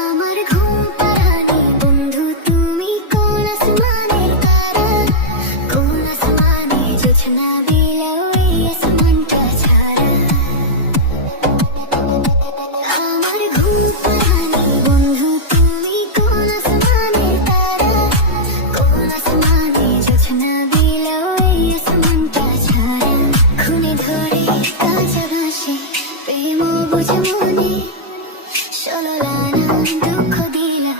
আমার ঘুম পাড়ানি বন্ধু তুমি কোন আসমানের তারা, কোন আসমানে জোছনা বিলাও এই আসমানটা ছাড়া। আমার ঘুম পাড়ানি বন্ধু তুমি কোন আসমানের তারা, কোন আসমানে জোছনা বিলাও এই আসমানটা ছাড়া। খুনে ধরে কাঁচা ঘাসে প্রেম বুঝে মনে, ষোলরানা দুঃখ দিলা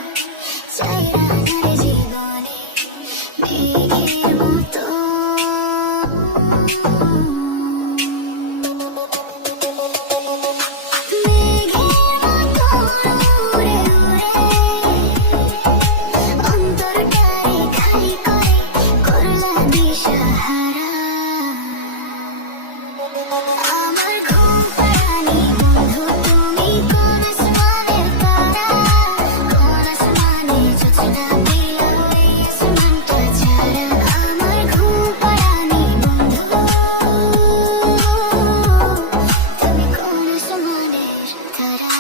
চাইরা নারে জীবনে মেঘের মতো। মেঘের মতো উড়ে উড়ে অন্তরটারে খালি করে করলা দিশাহারা। আমার ঘুম পাড়ানি বন্ধু তুমি কোন আসমানের তারা, কোন আসমানে জোছনা বিলাও এই আসমানটা ছাড়া। আমার ঘুম পাড়ানি বন্ধু তুমি কোন আসমানের তারা।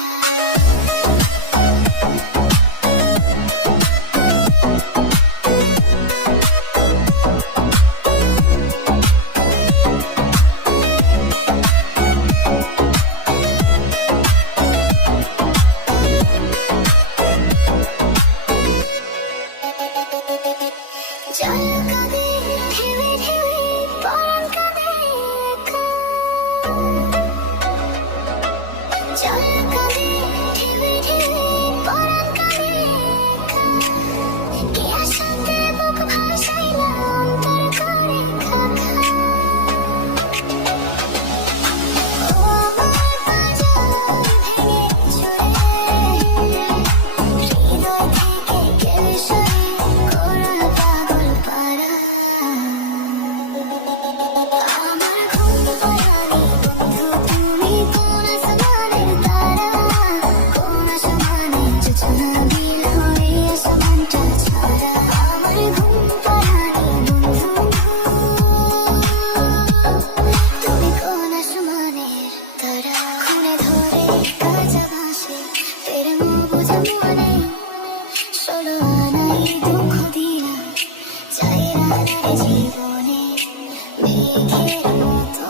জল কাঁদে ঢেউে ঢেউে পরাণ কাঁদে একা, জল কাঁদে ঢেউে ঢেউে পরাণ কাঁদে একা। কে আশাতে বুক ভাসাইলা অন্তর করে খাখা। ও আমার পাঁজর ভেঙে চুরে হৃদয় থেকে কেড়ে সরে কোরাল পাগল পাড়া। আমার ঘুম পাড়ানি বন্ধু তুমি কোন আসমানের তারা, কোন আসমানে জোছনা বিলাও এই আসমানটা ছাড়া। আমার ঘুম পাড়ানি বন্ধু তুমি কোন আসমানের তারা। খুনে ধরে কাঁচা ঘাসে প্রেম বুঝে মনে, ষোলরানায় দুঃখ দিলা চাইরা নারে জীবনে মেঘের মতো।